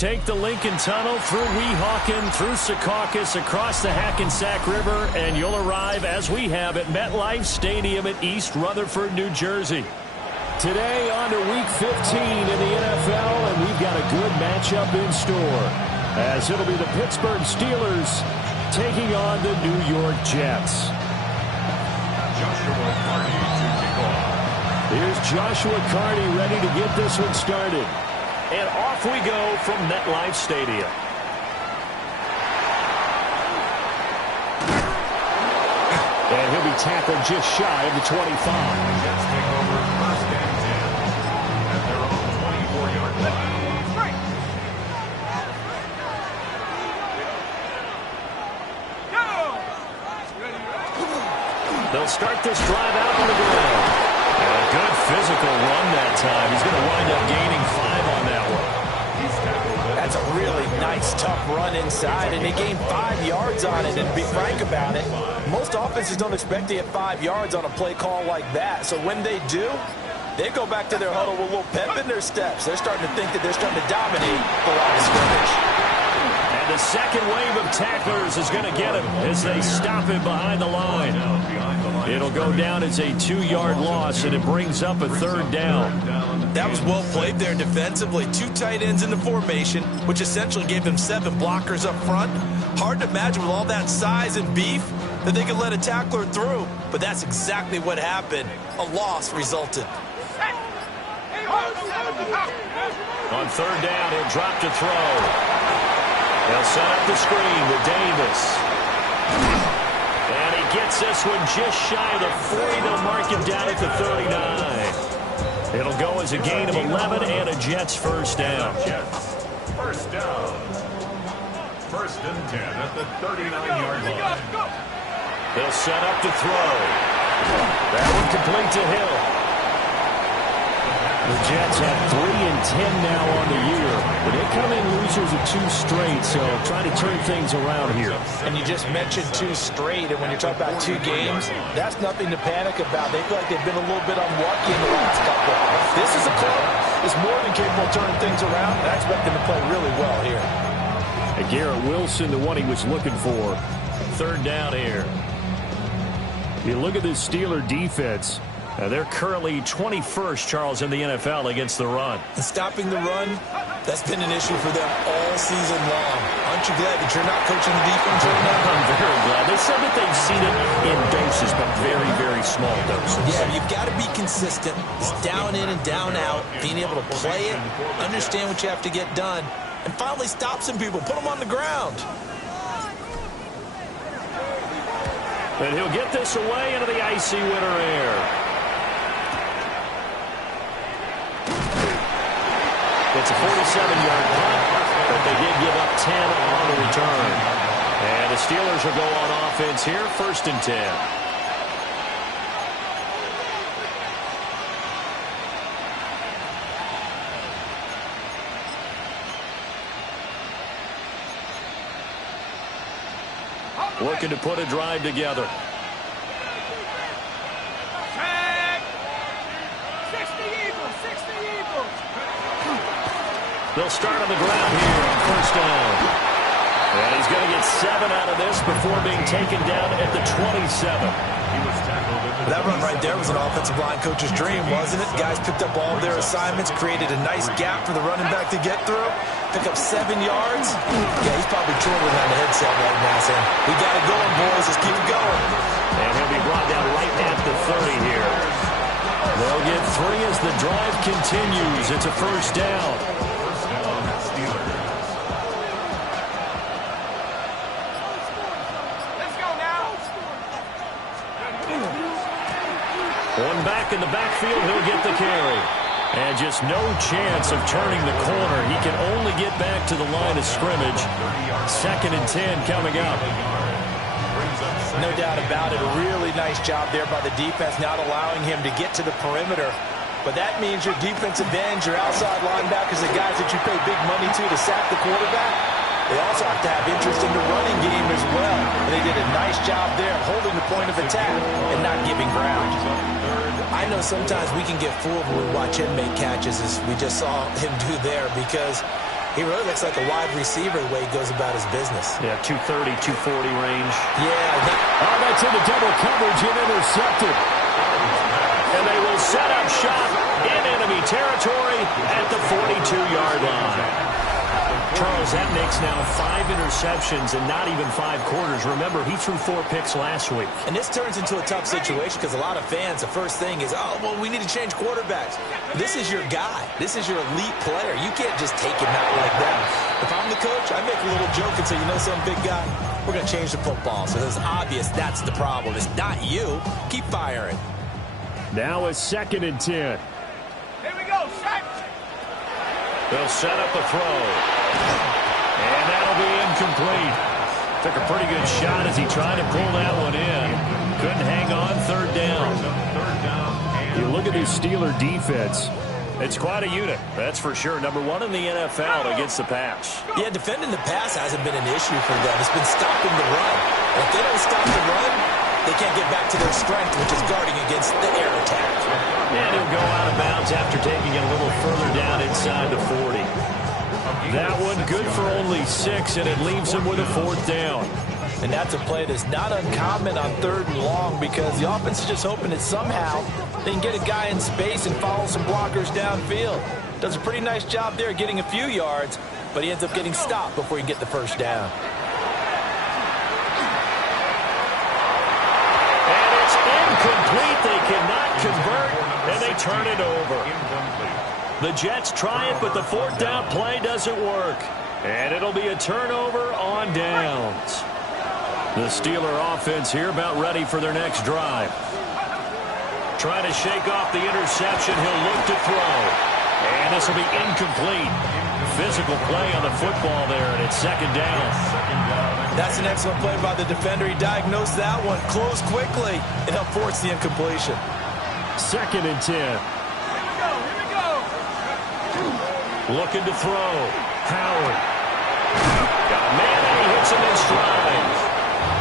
Take the Lincoln Tunnel through Weehawken, through Secaucus, across the Hackensack River, and you'll arrive, as we have, at MetLife Stadium at East Rutherford, New Jersey. Today on to Week 15 in the NFL, and we've got a good matchup in store, as it'll be the Pittsburgh Steelers taking on the New York Jets. Joshua Carty to kick off. Here's Joshua Carty ready to get this one started. And off we go from MetLife Stadium. And he'll be tackled just shy of the 25. Jets take over first and 10 at their own 24-yard line. They'll start this drive out on the ground. And a good physical run that time. He's going to wind up gaining 5 on that one. That's a really nice, tough run inside, and they gained 5 yards on it. And to be frank about it, most offenses don't expect to get 5 yards on a play call like that. So when they do, they go back to their huddle with a little pep in their steps. They're starting to think that they're starting to dominate the line of scrimmage. And the second wave of tacklers is going to get him as they stop him behind the line. It'll go down as a 2-yard loss, and it brings up a 3rd down. That was well played there defensively. 2 tight ends in the formation, which essentially gave them 7 blockers up front. Hard to imagine with all that size and beef that they could let a tackler through, but that's exactly what happened. A loss resulted. On 3rd down, he'll drop to throw. They'll set up the screen with Davis. And he gets this one just shy of the 40. They'll mark him down at the 39. It'll go as a gain of 11 and a Jets first down. Jets first down. 1st and 10 at the 39-yard line. They'll set up to throw. That one complete to Hill. The Jets have 3 and 10 now on the year. But they come in losers of 2 straight, so trying to turn things around here. And you just mentioned 2 straight, and when you're talking about 2 games, that's nothing to panic about. They feel like they've been a little bit unlucky in the last couple. This is a club that's more than capable of turning things around, and I expect them to play really well here. And Garrett Wilson, the one he was looking for. 3rd down here. You look at this Steeler defense. They're currently 21st, Charles, in the NFL against the run. And stopping the run, that's been an issue for them all season long. Aren't you glad that you're not coaching the defense right now? I'm very glad. They said that they've seen it in doses, but very, very small doses. Yeah, you've got to be consistent. It's down in and down out, being able to play it, understand what you have to get done, and finally stop some people, put them on the ground. And he'll get this away into the icy winter air. It's a 47-yard punt, but they did give up 10 on the return. And the Steelers will go on offense here, 1st and 10. Looking to put a drive together. They'll start on the ground here on 1st down. And he's going to get 7 out of this before being taken down at the 27. That run right there was an offensive line coach's dream, wasn't it? Guys picked up all of their assignments, created a nice gap for the running back to get through, pick up 7 yards. Yeah, he's probably twirling on the headset right now saying, we got it going, boys. Let's keep it going. And he'll be brought down right at the 30 here. They'll get 3 as the drive continues. It's a 1st down. One back in the backfield, he'll get the carry. And just no chance of turning the corner. He can only get back to the line of scrimmage. 2nd and 10 coming up. No doubt about it. A really nice job there by the defense, not allowing him to get to the perimeter. But that means your defensive ends, your outside linebackers, the guys that you pay big money to sack the quarterback, they also have to have interest in the running game as well. And they did a nice job there holding the point of attack and not giving ground. I know sometimes we can get fooled when we watch him make catches, as we just saw him do there, because He really looks like a wide receiver the way he goes about his business. Yeah, 230, 240 range. Yeah. Oh, that's into double coverage and intercepted. And they will set up shop in enemy territory at the 42-yard line. Charles, that makes now 5 interceptions and not even 5 quarters. Remember, he threw 4 picks last week. And this turns into a tough situation because a lot of fans, the first thing is, oh, well, we need to change quarterbacks. This is your guy. This is your elite player. You can't just take him out like that. If I'm the coach, I make a little joke and say, you know something, big guy? We're going to change the football. So it's obvious that's the problem. It's not you. Keep firing. Now a 2nd and 10. Here we go, set. They'll set up the throw. And that'll be incomplete. Took a pretty good shot as he tried to pull that one in. Couldn't hang on, 3rd down. You look at this Steeler defense. It's quite a unit, that's for sure. Number 1 in the NFL against the pass. Yeah, defending the pass hasn't been an issue for them. It's been stopping the run. If they don't stop the run, they can't get back to their strength, which is guarding against the air attack. And he'll go out of bounds after taking it a little further down inside the 40. That one good for only 6, and it leaves him with a 4th down. And that's a play that's not uncommon on 3rd and long because the offense is just hoping that somehow they can get a guy in space and follow some blockers downfield. Does a pretty nice job there getting a few yards, but he ends up getting stopped before he can get the 1st down. And it's incomplete. They cannot convert, and they turn it over. The Jets try it, but the 4th down play doesn't work. And it'll be a turnover on downs. The Steeler offense here about ready for their next drive. Trying to shake off the interception. He'll look to throw. And this will be incomplete. Physical play on the football there, and it's 2nd down. That's an excellent play by the defender. He diagnosed that one, closed quickly, and helped force the incompletion. 2nd and 10. Here we go. Looking to throw. Howard. Got a man, and he hits him in stride.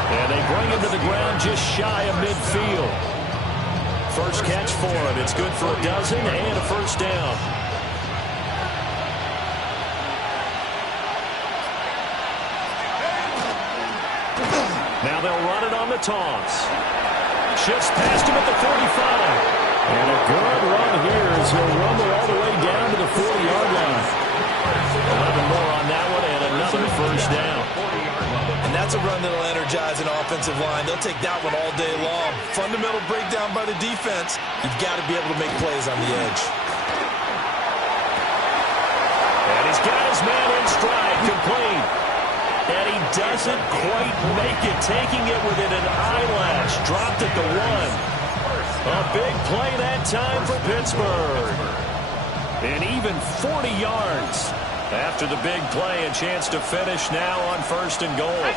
And they bring him to the ground just shy of midfield. First catch for him. It's good for a dozen and a 1st down. Now they'll run it on the toss. Shifts past him at the 45. And a good run here as he'll rumble all the way down to the 40-yard line. 11 more on that one and another 1st down. And that's a run that'll energize an offensive line. They'll take that one all day long. Fundamental breakdown by the defense. You've got to be able to make plays on the edge. And he's got his man in stride, complete. And he doesn't quite make it, taking it within an eyelash. Dropped at the 1. A big play that time for Pittsburgh. And even 40 yards. After the big play, a chance to finish now on 1st and goal.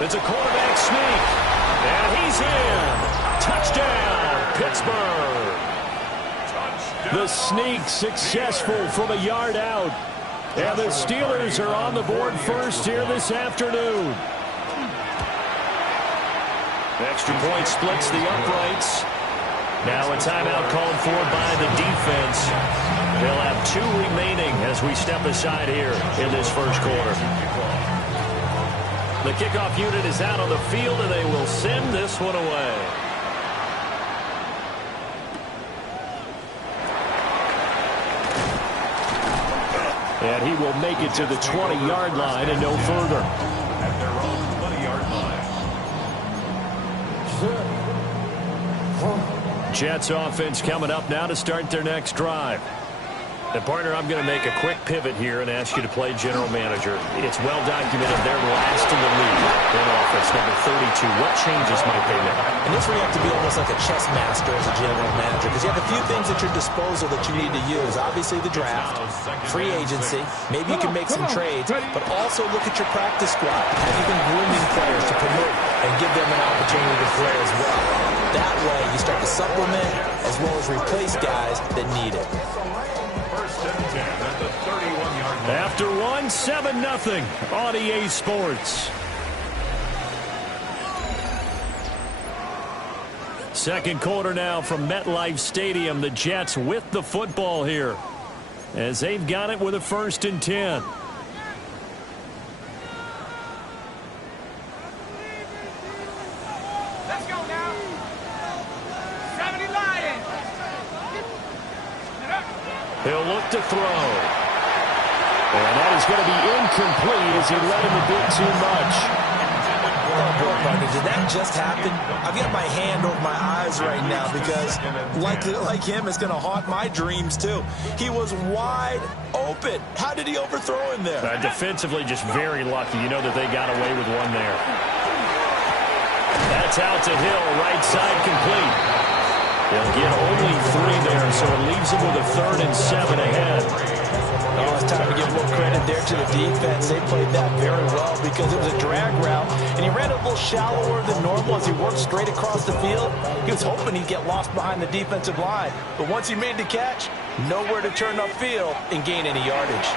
It's a quarterback sneak. And he's in. Touchdown, Pittsburgh. The sneak successful from a yard out. And the Steelers are on the board first here this afternoon. Extra point splits the uprights. Now a timeout called for by the defense. They'll have 2 remaining as we step aside here in this 1st quarter. The kickoff unit is out on the field, and they will send this one away. And he will make it to the 20-yard line and no further. At their own 20-yard line. Jets offense coming up now to start their next drive. And, partner, I'm going to make a quick pivot here and ask you to play general manager. It's well documented they're last in the league in offense, number 32. What changes might they make? And this where you have to be almost like a chess master as a general manager because you have a few things at your disposal that you need to use. Obviously the draft, free agency, maybe you can make some trades, but also look at your practice squad. Have you been grooming players to promote and give them an opportunity to play as well? That way you start to supplement as well as replace guys that need it. After 1, 7-0 on EA Sports. Second quarter now from MetLife Stadium. The Jets with the football here as they've got it with a 1st and 10. He'll look to throw. And that is going to be incomplete as he let him a bit too much. Oh, boy, partner, did that just happen? I've got my hand over my eyes right now because, like him, it's going to haunt my dreams, too. He was wide open. How did he overthrow him there? Defensively, just very lucky. You know that they got away with one there. That's out to Hill, right side complete. They'll get only 3 there, so it leaves them with a 3rd and 7 ahead. Oh, it's time to give more credit there to the defense. They played that very well because it was a drag route, and he ran it a little shallower than normal as he worked straight across the field. He was hoping he'd get lost behind the defensive line, but once he made the catch, nowhere to turn upfield and gain any yardage.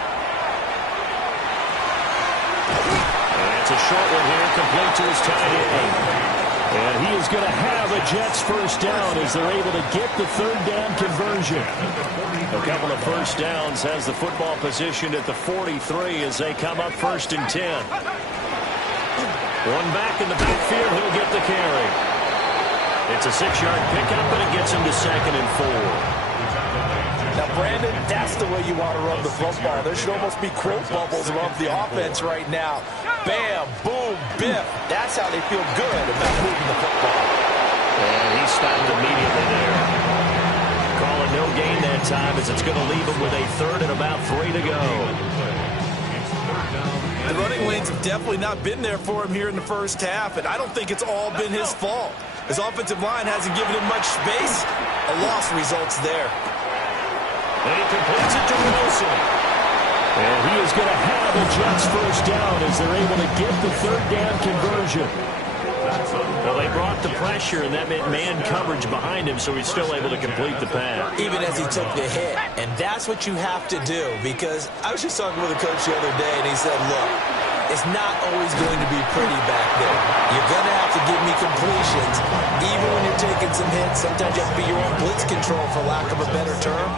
And it's a short one here, complete to his tight end. And he is going to have a Jets first down as they're able to get the 3rd down conversion. A couple of first downs has the football positioned at the 43 as they come up 1st and 10. One back in the backfield, he'll get the carry. It's a 6-yard pickup, and it gets him to 2nd and 4. Now, Brandon, that's the way you want to run the football. There should almost be quote bubbles above the offense right now. Bam, boom, biff. That's how they feel good about moving the football. And he stopped immediately there. Calling no gain that time as it's going to leave him with a 3rd and about 3 to go. The running lanes have definitely not been there for him here in the first half, and I don't think it's all been his fault. His offensive line hasn't given him much space. A loss results there. And he completes it to Wilson. And he is going to have a Jets first down as they're able to get the 3rd down conversion. Well, they brought the pressure, and that meant man coverage behind him, so he's still able to complete the pass. Even as he took the hit. And that's what you have to do, because I was just talking with a coach the other day, and he said, look, it's not always going to be pretty back there. You're going to have to give me completions. Even when you're taking some hits, sometimes you have to be your own blitz control, for lack of a better term.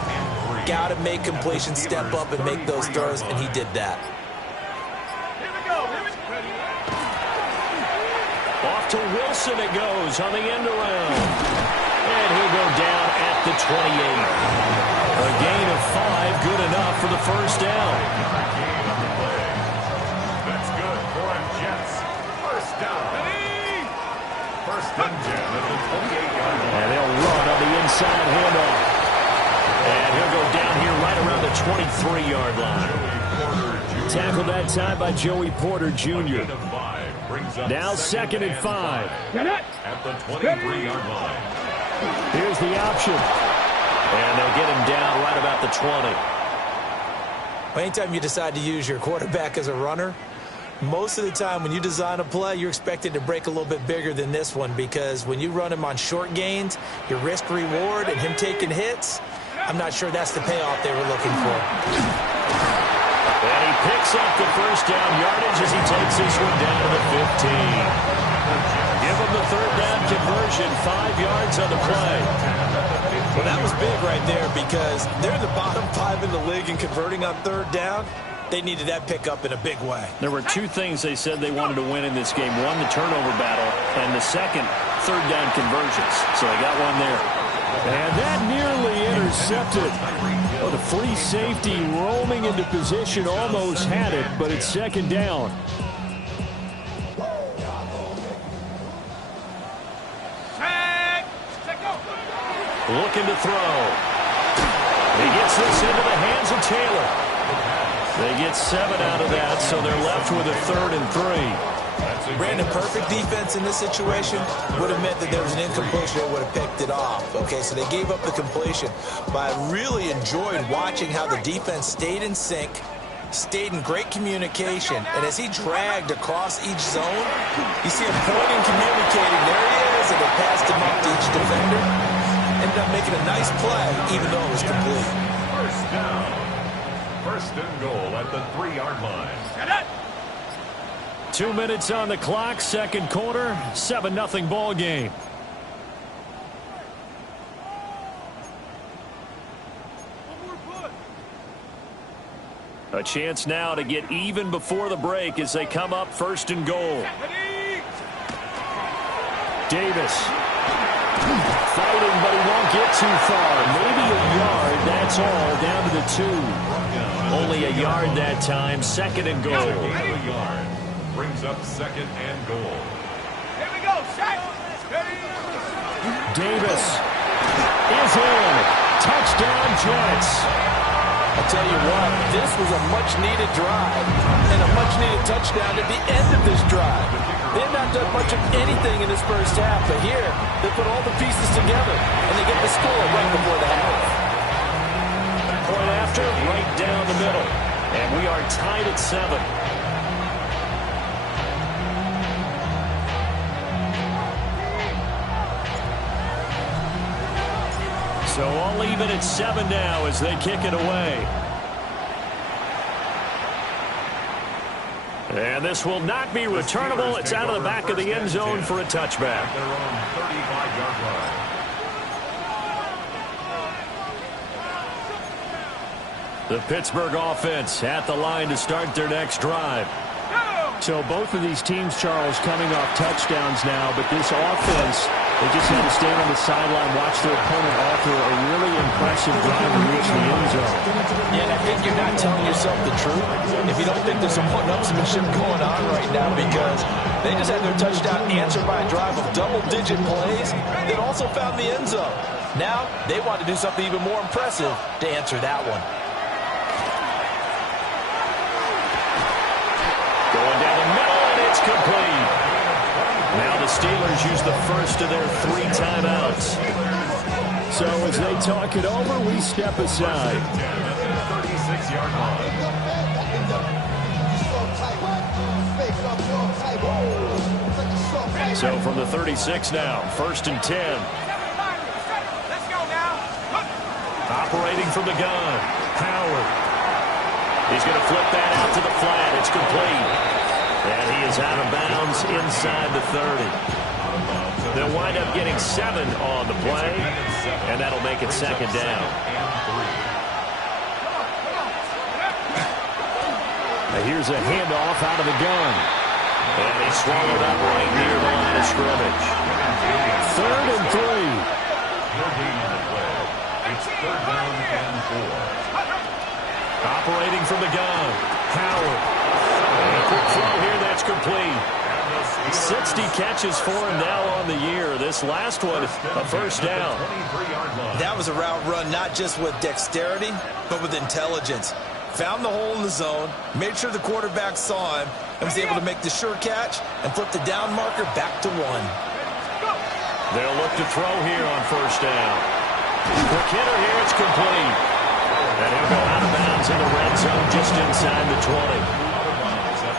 Got to make completions, step up, and make those throws, and he did that. Off to Wilson it goes on the end around. And he'll go down at the 28. A gain of 5, good enough for the first down. That's good for a Jets. First down. 1st and 10 at the 28-yard line. And they'll run on the inside handoff. And he'll go down here right around the 23-yard line. Tackled that time by Joey Porter Jr. Now 2nd and 5. At the 23-yard line. Here's the option. And they'll get him down right about the 20. Well, anytime you decide to use your quarterback as a runner, most of the time when you design a play, you're expected to break a little bit bigger than this one, because when you run him on short gains, your risk-reward and him taking hits, I'm not sure that's the payoff they were looking for. And he picks up the first down yardage as he takes this one down to the 15. Give him the 3rd down conversion, 5 yards on the play. Well, that was big right there, because they're the bottom 5 in the league in converting on 3rd down. They needed that pickup in a big way. There were 2 things they said they wanted to win in this game. One, the turnover battle, and the second, 3rd down conversions. So they got one there. And that nearly intercepted. Oh, the free safety roaming into position almost had it, but it's 2nd down. Looking to throw. He gets this into the hands of Taylor. They get 7 out of that, so they're left with a 3rd and 3. Brandon, perfect defense in this situation would have meant that there was an incompletion that would have picked it off. Okay, so they gave up the completion. But I really enjoyed watching how the defense stayed in sync, stayed in great communication, and as he dragged across each zone, you see him pointing, communicating. There he is, and they passed him up to each defender. Ended up making a nice play, even though it was complete. First down. 1st and goal at the 3-yard line. 2 minutes on the clock, 2nd quarter, 7-0 ball game. A chance now to get even before the break as they come up 1st and goal. Davis fighting, but he won't get too far. Maybe a yard. That's all. Down to the 2. Only a yard that time. Second and goal. A yard. Brings up second and goal. Here we go, Shaq. Davis is in. Touchdown, Jets. I'll tell you what, this was a much-needed drive and a much-needed touchdown at the end of this drive. They have not done much of anything in this first half, but here they put all the pieces together, and they get the score right before the half. Point after, right down the middle. And we are tied at 7. So all even at 7 now as they kick it away. And this will not be returnable. It's out of the back of the end zone for a touchback. Their own 35-yard line. The Pittsburgh offense at the line to start their next drive. So both of these teams, Charles, coming off touchdowns now, but this offense, they just had to stand on the sideline, watch their opponent offer a really impressive drive to reach the end zone. Yeah, and I think you're not telling yourself the truth if you don't think there's some one-upsmanship going on right now, because they just had their touchdown answered by a drive of double-digit plays that also found the end zone. Now they want to do something even more impressive to answer that one. Going down the middle, and it's complete. Now the Steelers use the first of their 3 timeouts. So as they talk it over, we step aside. 36-yard line. So from the 36 now, 1st and 10. Let's go now. Operating from the gun, Howard. He's going to flip that out to the flat. It's complete. And he is out of bounds inside the 30. They'll wind up getting 7 on the play, and that'll make it second down. Now here's a handoff out of the gun. And he swallowed up right near the line of scrimmage. 3rd and 3. It's 3rd down and 4. Operating from the gun, Howard. And a quick throw here, that's complete. 60 catches for him now on the year. This last one, a first down. That was a route run not just with dexterity, but with intelligence. Found the hole in the zone, made sure the quarterback saw him, and was able to make the sure catch and flip the down marker back to 1. They'll look to throw here on first down. Quick hitter here, it's complete. And he'll go out of bounds in the red zone just inside the 20.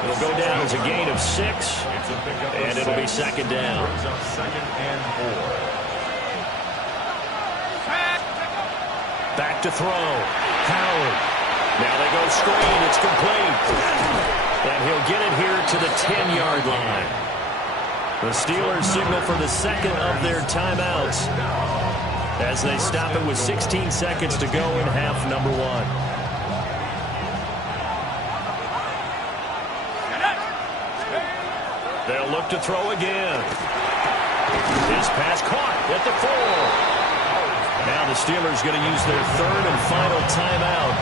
It'll go down as a gain of 6, and it'll be second down. Back to throw. Howard. Now they go screen. It's complete. And he'll get it here to the 10-yard line. The Steelers signal for the second of their timeouts as they stop it with 16 seconds to go in half number 1. They'll look to throw again. His pass caught at the 4. Now the Steelers going to use their 3rd and final timeout.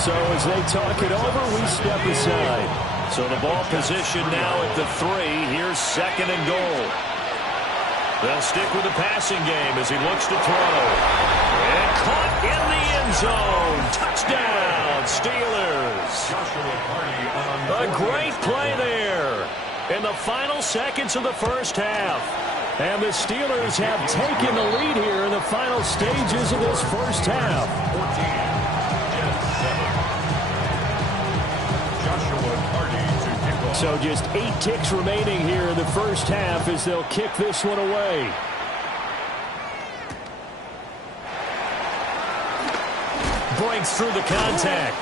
So as they talk it over, we step aside. So the ball position now at the 3. Here's 2nd and goal. They'll stick with the passing game as he looks to throw. And caught in the end zone. Touchdown, Steelers. A great play there in the final seconds of the first half. And the Steelers have taken the lead here in the final stages of this first half. So just 8 ticks remaining here in the first half as they'll kick this one away. Breaks through the contact.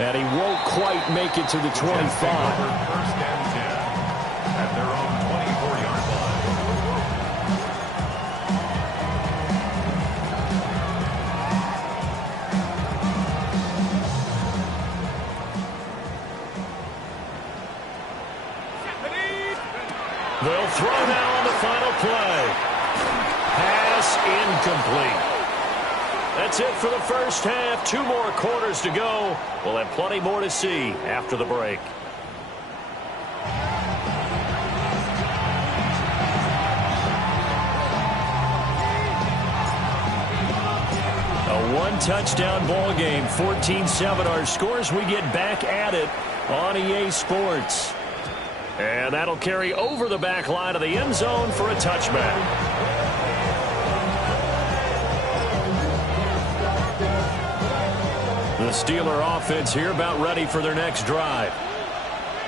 And he won't quite make it to the 25. First and 10 at their own 24-yard line. They'll throw now on the final play. Pass incomplete. That's it for the first half. 2 more quarters to go. We'll have plenty more to see after the break. A one-touchdown ball game. 14-7 our scores. We get back at it on EA Sports. And that'll carry over the back line of the end zone for a touchback. The Steeler offense here about ready for their next drive.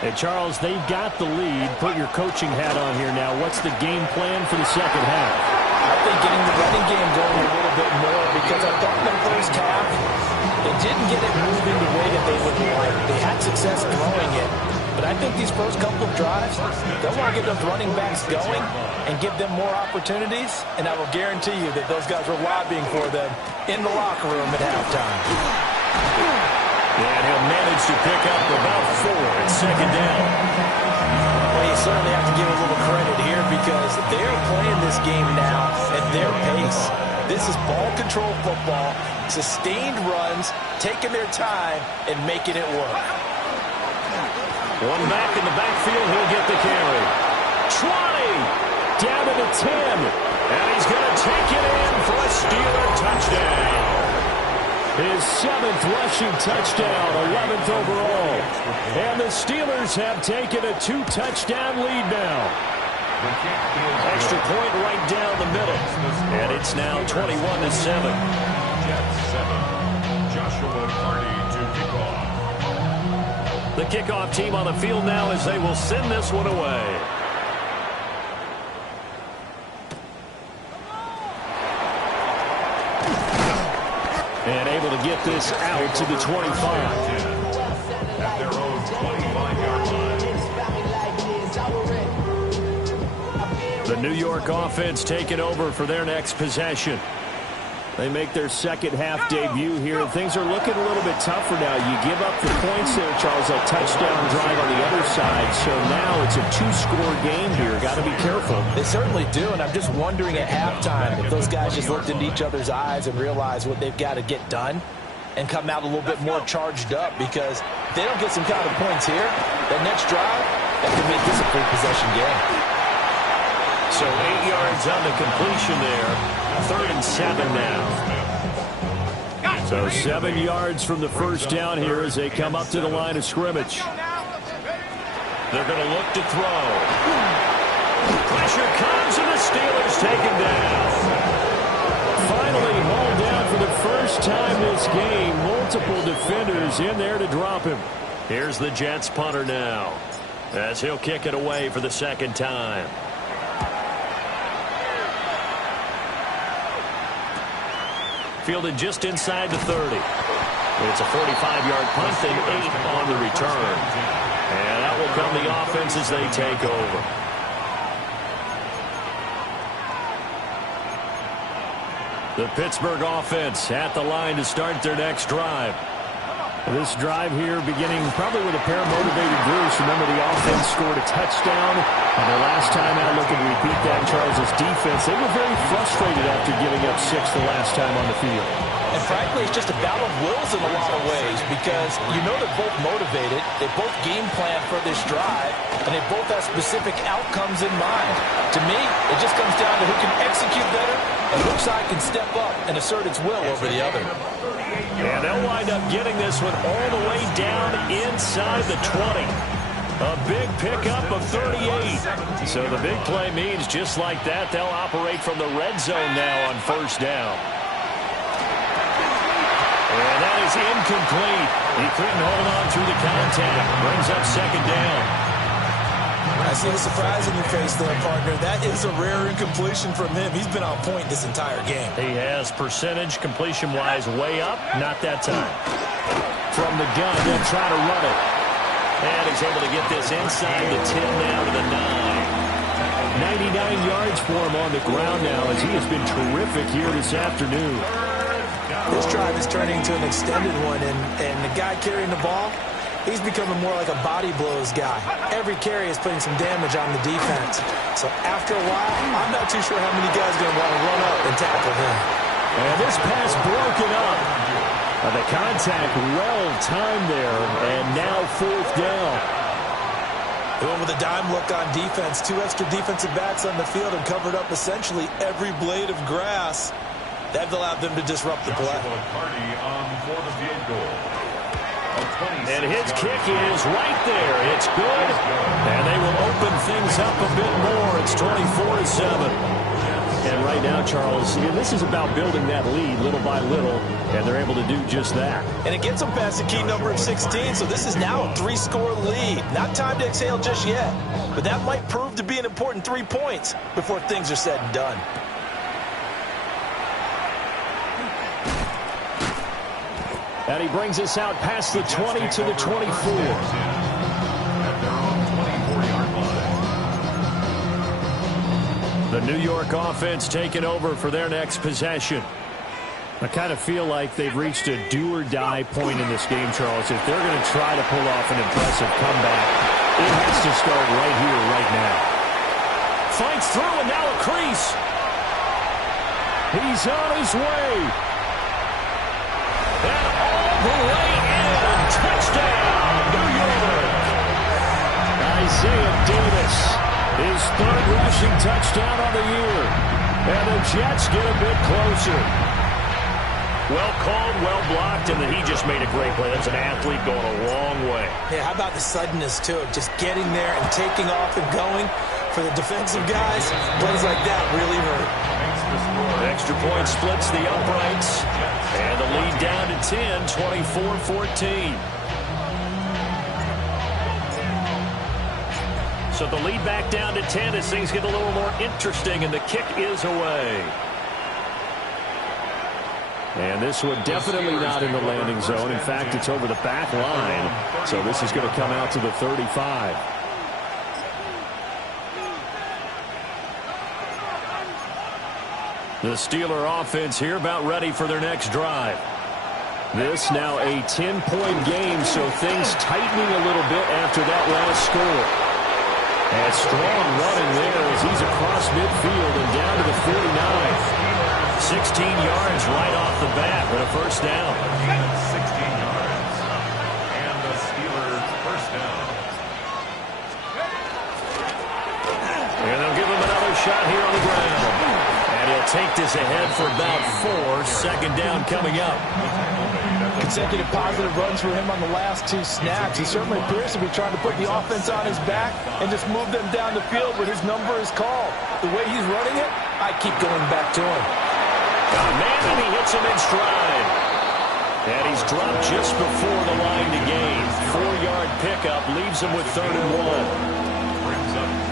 Hey, Charles, they've got the lead. Put your coaching hat on here now. What's the game plan for the second half? I think getting the running game going a little bit more, because I thought in the first half they didn't get it moving the way that they would like. They had success throwing it. But I think these first couple of drives, they'll want to get those running backs going and give them more opportunities. And I will guarantee you that those guys were lobbying for them in the locker room at halftime. And he'll manage to pick up about 4 at second down. Well, you certainly have to give a little credit here, because they're playing this game now at their pace. This is ball control football, sustained runs, taking their time and making it work. One back in the backfield, he'll get the carry. 20, down to the 10, and he's going to take it in for a Steeler touchdown. His 7th rushing touchdown, 11th overall. And the Steelers have taken a 2-touchdown lead now. Extra point right down the middle. And it's now 21-7. Jets 7. Joshua Carney to kickoff. The kickoff team on the field now as they will send this one away. And able to get this out to the 25. At their own 25-yard line. The New York offense taking over for their next possession. They make their second half debut here, and things are looking a little bit tougher now. You give up the points there, Charles, that touchdown drive on the other side. So now it's a 2-score game here. Got to be careful. They certainly do, and I'm just wondering at halftime if those guys just looked into each other's eyes and realized what they've got to get done and come out a little bit more charged up, because if they don't get some kind of points here, that next drive, that could make this a free possession game. So 8 yards on the completion there. 3rd and 7 now. So 7 yards from the first down here as they come up to the line of scrimmage. They're going to look to throw. Pressure comes and the Steelers take him down. Finally hauled down for the first time this game. Multiple defenders in there to drop him. Here's the Jets punter now as he'll kick it away for the second time. Fielded just inside the 30. It's a 45-yard punt and 8 on the return. And that will come the offense as they take over. The Pittsburgh offense at the line to start their next drive. This drive here beginning probably with a pair of motivated Bruce. Remember, the offense scored a touchdown. And their last time out, looking to repeat that, Charles' defense, they were very frustrated after giving up 6 the last time on the field. And frankly, it's just a battle of wills in a lot of ways, because you know they're both motivated, they both game plan for this drive, and they both have specific outcomes in mind. To me, it just comes down to who can execute better and which side can step up and assert its will over the other. And they'll wind up getting this one all the way down inside the 20. A big pickup of 38. So the big play means just like that, they'll operate from the red zone now on first down. And that is incomplete. He couldn't hold on through the contact. Brings up second down. I see the surprise in your face there, partner. That is a rare incompletion from him. He's been on point this entire game. He has percentage completion-wise way up. Not that time. From the gun, they'll try to run it. And he's able to get this inside the 10 now to the 9. 99 yards for him on the ground now as he has been terrific here this afternoon. This drive is turning into an extended one, and the guy carrying the ball, he's becoming more like a body blows guy. Every carry is putting some damage on the defense. So after a while, I'm not too sure how many guys are going to want to run up and tackle him. And this pass broken up. The contact well-timed there, and now fourth down. Going with a dime look on defense. 2 extra defensive backs on the field and covered up essentially every blade of grass. That allowed them to disrupt the play. For the field goal. And his kick is right there. It's good. And they will open things up a bit more. It's 24-7. And right now, Charles, this is about building that lead little by little, and they're able to do just that. And it gets them past the key number of 16, so this is now a 3-score lead. Not time to exhale just yet, but that might prove to be an important 3 points before things are said and done. And he brings us out past the 20 to the 24. The New York offense taking over for their next possession. I kind of feel like they've reached a do-or-die point in this game, Charles. If they're going to try to pull off an impressive comeback, it has to start right here, right now. Fights through, and now a crease. He's on his way. And all the way in. Touchdown, New York. Isaiah Davis. His third rushing touchdown on the year. And the Jets get a bit closer. Well called, well blocked, and then he just made a great play. That's an athlete going a long way. Yeah, how about the suddenness, too? Just getting there and taking off and going. For the defensive guys, plays like that really hurt. Extra point splits the uprights. And the lead down to 10, 24-14. So the lead back down to 10 as things get a little more interesting, and the kick is away. And this one definitely not in the landing zone. In fact, it's over the back line. So this is going to come out to the 35. The Steeler offense here about ready for their next drive. This now a 10-point game, so things tightening a little bit after that last score. And strong running there as he's across midfield and down to the 49. 16 yards right off the bat with a first down. 16 yards. And the Steelers first down. And they'll give him another shot here on the ground. And he'll take this ahead for about 4. Second down coming up. Consecutive positive runs for him on the last 2 snaps. He certainly appears to be trying to put the offense on his back and just move them down the field when his number is called. The way he's running it, I keep going back to him. Mandden, he hits him in stride. And he's dropped just before the line to gain. 4-yard pickup leaves him with 3rd and 1.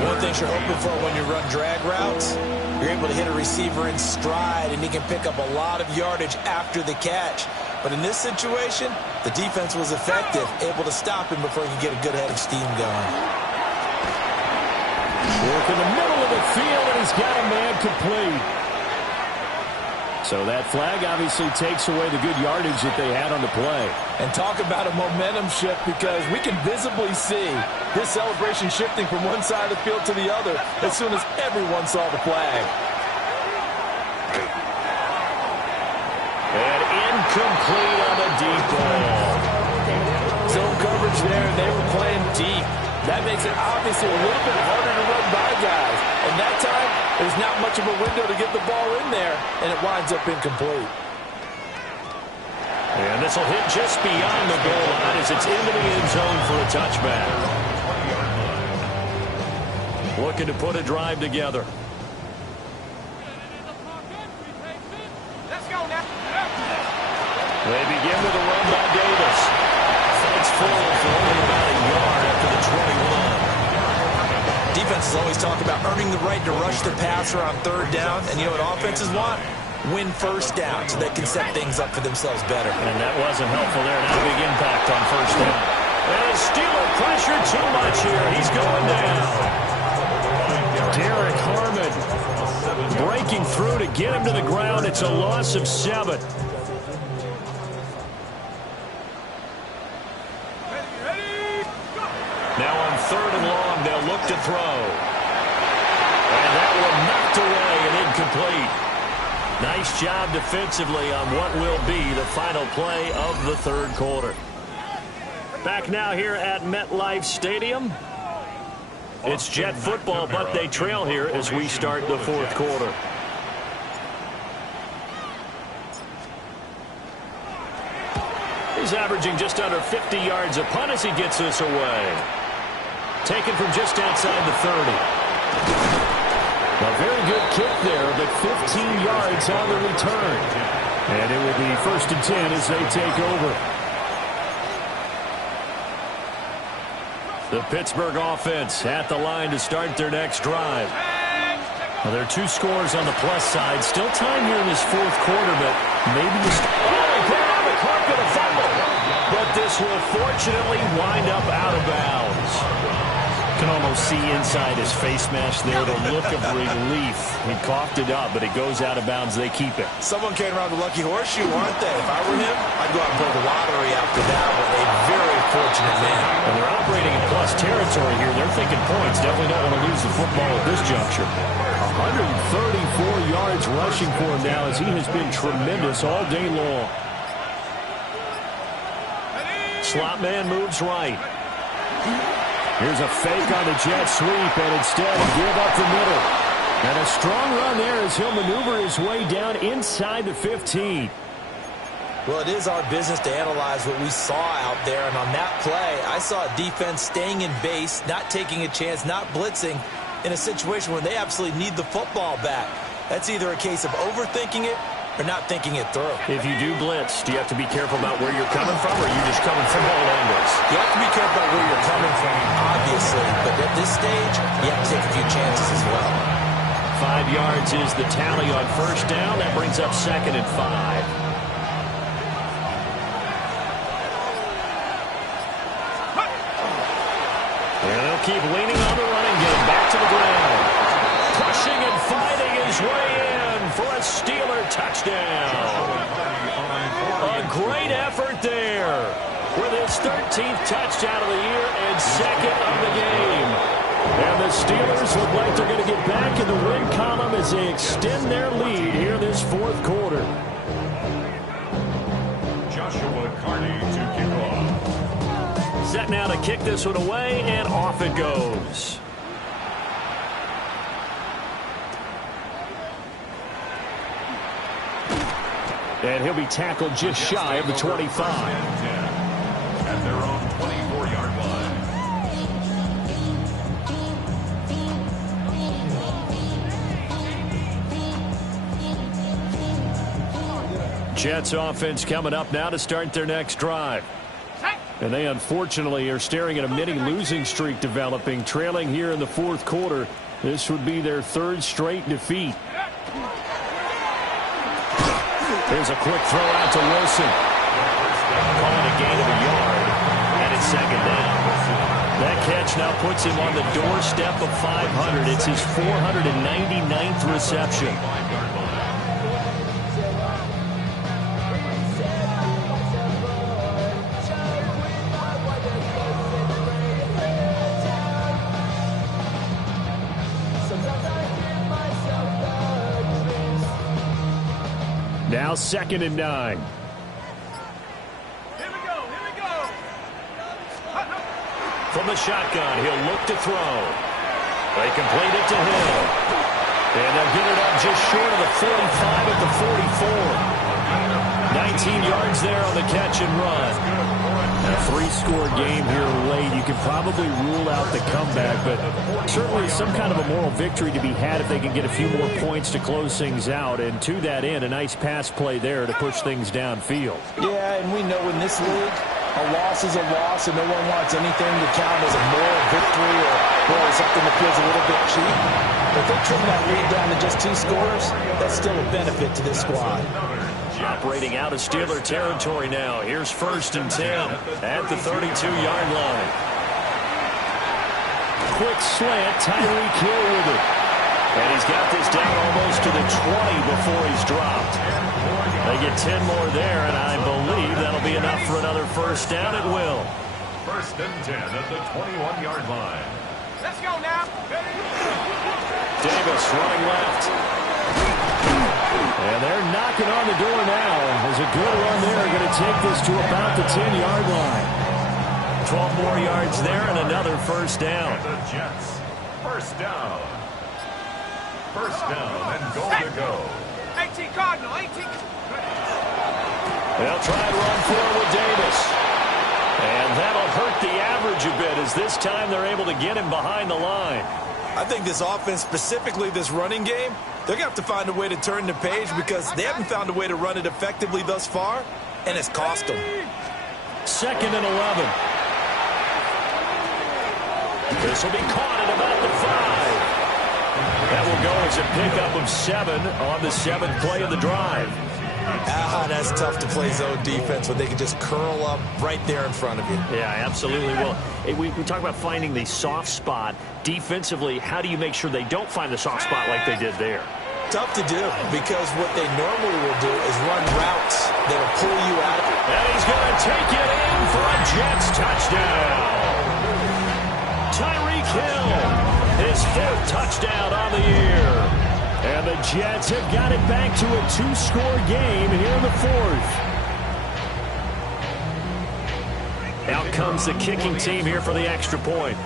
One of the things you're hoping for when you run drag routes, you're able to hit a receiver in stride, and he can pick up a lot of yardage after the catch. But in this situation, the defense was effective, able to stop him before he could get a good head of steam going. Work in the middle of the field, and he's got a man complete. So that flag obviously takes away the good yardage that they had on the play. And talk about a momentum shift, because we can visibly see this celebration shifting from one side of the field to the other as soon as everyone saw the flag. And incomplete on the deep ball. Zone coverage there, and they were playing deep. That makes it obviously a little bit harder to run by guys. And that time, there's not much of a window to get the ball in there, and it winds up incomplete. And this will hit just beyond the goal line as it's into the end zone for a touchback. Looking to put a drive together. They begin with a run by Davis. Fights forward for only about a yard after the 21. Defenses always talk about earning the right to rush the passer on 3rd down. And you know what offenses want? Win first down so they can set things up for themselves better. And that wasn't helpful there. Not a big impact on first down. And Steeler pressure too much here. He's going down. Derek Harmon breaking through to get him to the ground. It's a loss of 7. Now on 3rd and long, they'll look to throw. And that one knocked away and incomplete. Nice job defensively on what will be the final play of the third quarter. Back now here at MetLife Stadium. It's Jet football, but they trail here as we start the fourth quarter. He's averaging just under 50 yards a punt as he gets this away. Taken from just outside the 30. A very good kick there, but 15 yards on the return. And it will be 1st and 10 as they take over. The Pittsburgh offense at the line to start their next drive. Well, there are 2 scores on the plus side. Still time here in this fourth quarter, but maybe you... on the carpet, a fumble. But this will fortunately wind up out of bounds. You can almost see inside his face mask there the look of relief. He coughed it up, but it goes out of bounds. They keep it. Someone came around the lucky horseshoe, aren't they? If I were him, I'd go out and play the lottery after that one. A very fortunate man. And they're operating in plus territory here. They're thinking points. Definitely don't want to lose the football at this juncture. 134 yards rushing for him now as he has been tremendous all day long. Slot man moves right. Here's a fake on the jet sweep, and instead give up the middle. And a strong run there as he'll maneuver his way down inside the 15. Well, it is our business to analyze what we saw out there, and on that play, I saw a defense staying in base, not taking a chance, not blitzing, in a situation where they absolutely need the football back. That's either a case of overthinking it or not thinking it through. If you do blitz, do you have to be careful about where you're coming from, or are you just coming from all angles? You have to be careful about where you're coming from, obviously, but at this stage, you have to take a few chances as well. 5 yards is the tally on first down. That brings up 2nd and 5. And they'll keep leaning on the running game. Back to the ground. Pushing and fighting his way in for a Steeler touchdown. A great effort there with his 13th touchdown of the year and 2nd of the game. And the Steelers look like they're going to get back in the win column as they extend their lead here this fourth quarter. Joshua Carney to kick off. Set now to kick this one away, and off it goes. And he'll be tackled just shy of the 25. At their own 24-yard line. Jets offense coming up now to start their next drive. And they unfortunately are staring at a mini losing streak developing, trailing here in the fourth quarter. This would be their 3rd straight defeat. Here's a quick throw out to Wilson. Calling a gain of a yard, and it's 2nd down. That catch now puts him on the doorstep of 500. It's his 499th reception. Now 2nd and 9. Here we go. From the shotgun, he'll look to throw. They complete it to Hill. And they'll get it up just short of the 45 at the 44. 19 yards there on the catch and run. A 3-score game here late. You can probably rule out the comeback, but certainly some kind of a moral victory to be had if they can get a few more points to close things out. And to that end, a nice pass play there to push things downfield. Yeah, and we know in this league, a loss is a loss, and no one wants anything to count as a moral victory or well, something that feels a little bit cheap. But if they trim that lead down to just 2 scores, that's still a benefit to this squad. Operating out of Steeler territory now. Here's 1st and 10 at the 32-yard line. Quick slant, Tyreek Hill with it. And he's got this down almost to the 20 before he's dropped. They get 10 more there, and I believe that'll be enough for another 1st down. It will. 1st and 10 at the 21-yard line. Let's go now. Davis running left. And there knocking on the door now. There's a good run there. Going to take this to about the 10-yard line. 12 more yards there and another first down. And the Jets, first down. First down and goal to go. 18 Cardinal, 18. They'll try and run forward with Davis. And that'll hurt the average a bit as this time they're able to get him behind the line. I think this offense, specifically this running game, they're going to have to find a way to turn the page because they haven't found a way to run it effectively thus far, and it's cost them. 2nd and 11. This will be caught at about the 5. That will go as a pickup of 7 on the 7th play of the drive. That's tough to play zone defense when they can just curl up right there in front of you. Yeah, absolutely. Well, we talk about finding the soft spot. Defensively, how do you make sure they don't find the soft spot like they did there? Tough to do because what they normally will do is run routes that will pull you out. And he's going to take it in for a Jets touchdown. Tyreek Hill, his 4th touchdown on the year. And the Jets have got it back to a 2-score game here in the 4th. Out comes the kicking team here for the extra point.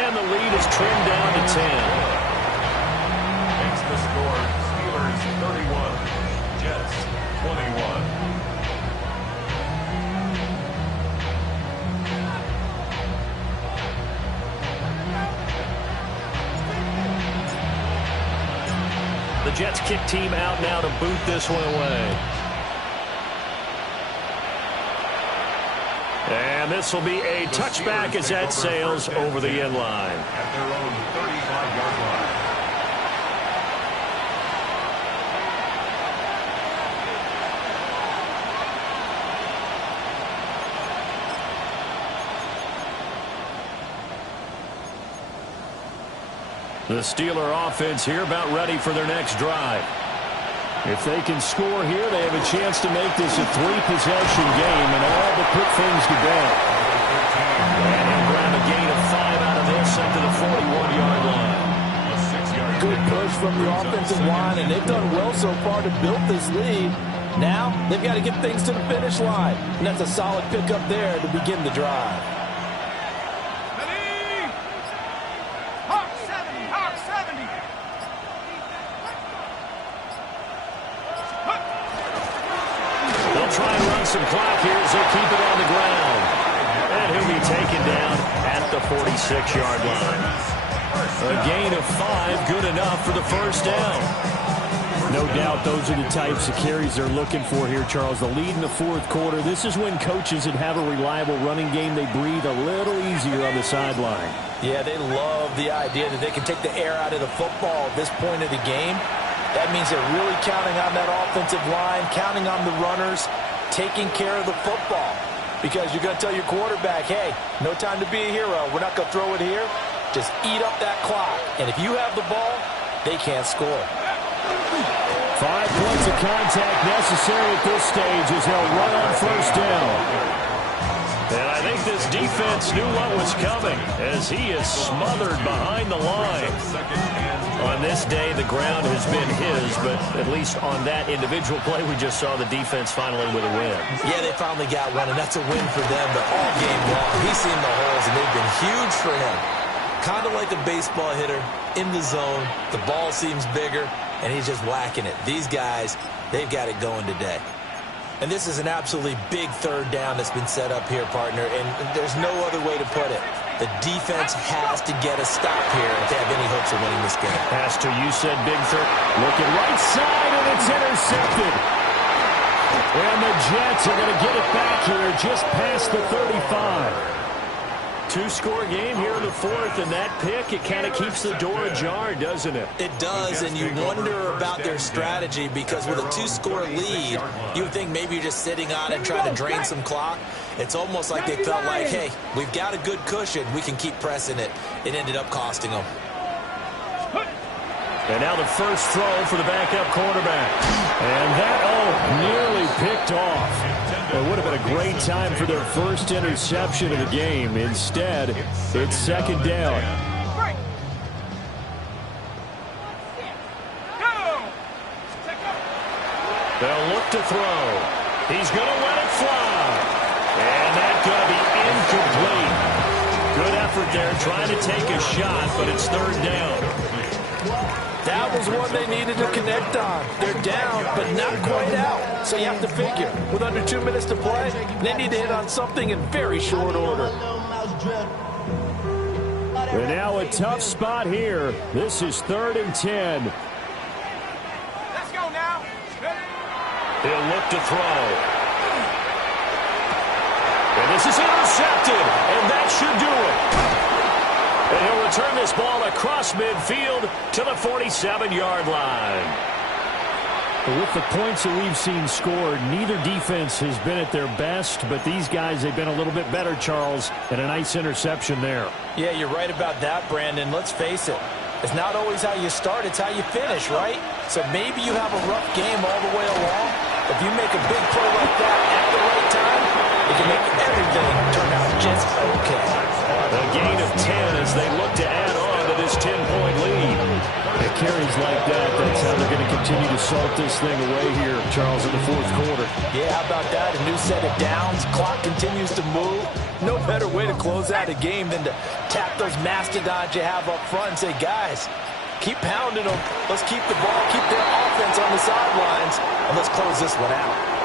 And the lead is trimmed down to 10. Makes the score Steelers 31, Jets 21. The Jets kick team out now to boot this one away. And this will be a touchback as that sails over the end line. At their own 35-yard line. The Steeler offense here about ready for their next drive. If they can score here, they have a chance to make this a 3-possession game and all but put things to bed. And he'll grab a gain of 5 out of this up to the 41-yard line. Good push from the offensive line, and they've done well so far to build this lead. Now, they've got to get things to the finish line, and that's a solid pickup there to begin the drive. Some clock here as they keep it on the ground. And he'll be taken down at the 46-yard line. A gain of 5, good enough for the first down. No doubt those are the types of carries they're looking for here, Charles. The lead in the 4th quarter. This is when coaches that have a reliable running game, they breathe a little easier on the sideline. Yeah, they love the idea that they can take the air out of the football at this point of the game. That means they're really counting on that offensive line, counting on the runners, taking care of the football, because you're going to tell your quarterback, hey, no time to be a hero. We're not going to throw it here. Just eat up that clock. And if you have the ball, they can't score. 5 points of contact necessary at this stage as they'll run on first down. And I think this defense knew what was coming as he is smothered behind the line. On this day, the ground has been his, but at least on that individual play, we just saw the defense finally with a win. Yeah, they finally got one, and that's a win for them, but all game long, he's seen the holes, and they've been huge for him. Kind of like a baseball hitter in the zone. The ball seems bigger, and he's just whacking it. These guys, they've got it going today. And this is an absolutely big 3rd down that's been set up here, partner, and there's no other way to put it. The defense has to get a stop here if they have any hopes of winning this game. Has to, you said big 3rd. Looking right side, and it's intercepted. And the Jets are going to get it back here just past the 35. 2-score game here in the 4th, and that pick, it kind of keeps the door ajar, doesn't it? It does, and you wonder about their strategy because with a 2-score lead, you would think maybe you're just sitting on it trying to drain some clock. It's almost like they felt like, hey, we've got a good cushion. We can keep pressing it. It ended up costing them. And now the first throw for the backup quarterback. And that, nearly picked off. It would have been a great time for their first interception of the game. Instead, it's 2nd down. They'll look to throw. He's going to let it fly. And that's going to be incomplete. Good effort there trying to take a shot, but it's third down. That was one they needed to connect on. They're down, but not quite out. So you have to figure, with under 2 minutes to play, they need to hit on something in very short order. And now a tough spot here. This is 3rd and 10. Let's go now. He'll look to throw. And this is intercepted, and that should do it. And he'll return this ball across midfield to the 47-yard line. With the points that we've seen scored, neither defense has been at their best, but these guys, they've been a little bit better, Charles, and a nice interception there. Yeah, you're right about that, Brandon. Let's face it. It's not always how you start, it's how you finish, right? So maybe you have a rough game all the way along. If you make a big play like that at the right time, it can make everything turn out just okay. A gain of 10 as they look to add on to this 10-point lead. It carries like that. That's how they're going to continue to salt this thing away here, Charles, in the fourth quarter. Yeah, how about that? A new set of downs. Clock continues to move. No better way to close out a game than to tap those mastodons you have up front and say, guys, keep pounding them. Let's keep the ball, keep their offense on the sidelines, and let's close this one out.